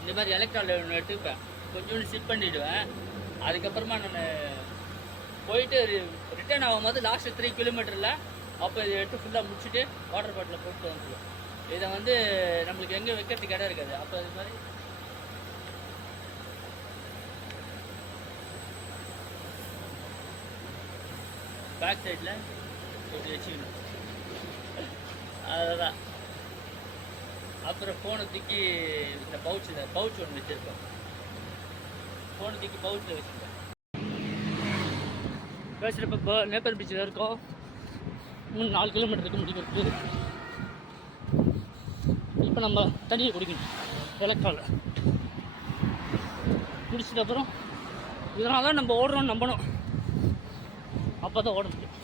இந்த மாதிரி எலக்ட்ரால் ஒன்று எடுத்துப்பேன், கொஞ்சோண்டு சிப் பண்ணிவிடுவேன். அதுக்கப்புறமா நான் போயிட்டு ரிட்டர்ன் ஆகும்போது லாஸ்ட்டு 3 கிலோமீட்டரில் அப்போ இதை எடுத்து ஃபுல்லாக முடிச்சுட்டு வாட்டர் பாட்டிலில் போட்டு வந்துடுவேன். இதை வந்து நம்மளுக்கு எங்கே வைக்கிறதுக்கு இடம் இருக்காது. அப்போ இது மாதிரி பேக் சைடில் இப்படி வச்சுக்கணும். அதுதான். அப்புறம் ஃபோனை தூக்கி இந்த பவுச் ஒன்று வச்சுருக்கோம். ஃபோனை தூக்கி பவுச்சில் வச்சுருக்கேன். பேசுகிறப்ப இப்போ நேப்பர் பீச்சில் இருக்கோம். 4 கிலோமீட்டருக்கு முடிக்கிறது. இப்போ நம்ம தண்ணியை குடிக்கணும் எலக்ட்ரால் குடிச்சிட்ட அப்புறம் இதனால தான் நம்ம ஓடுறோம்னு நம்பணும். அப்போ தான் ஓட முடியும்.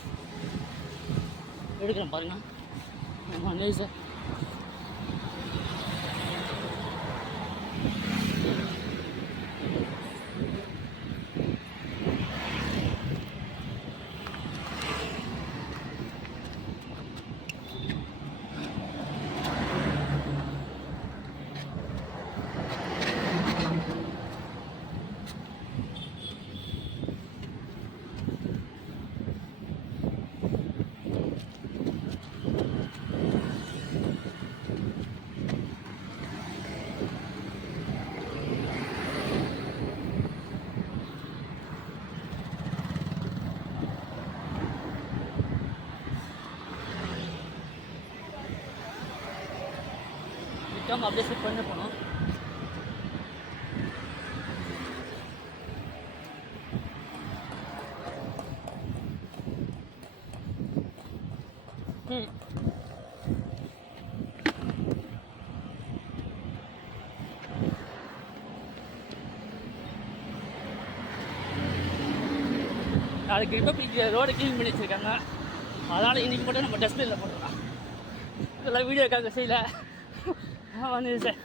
எடுக்கிறேன் பாருங்கள். ஆமாம் நைஸாக விற்காமல் அப்படியே செட் பண்ண போனோம். நாளைக்கு ரிப்பப்ளிக் ரோடு க்ளீன் பண்ணி வச்சுருக்காங்க. அதனால் இன்றைக்கி மட்டும் நம்ம டஸ்ட்பினில் போட்டுருக்கோம். இதெல்லாம் வீடியோக்காக செய்யலை. வந்துச்சு சார்.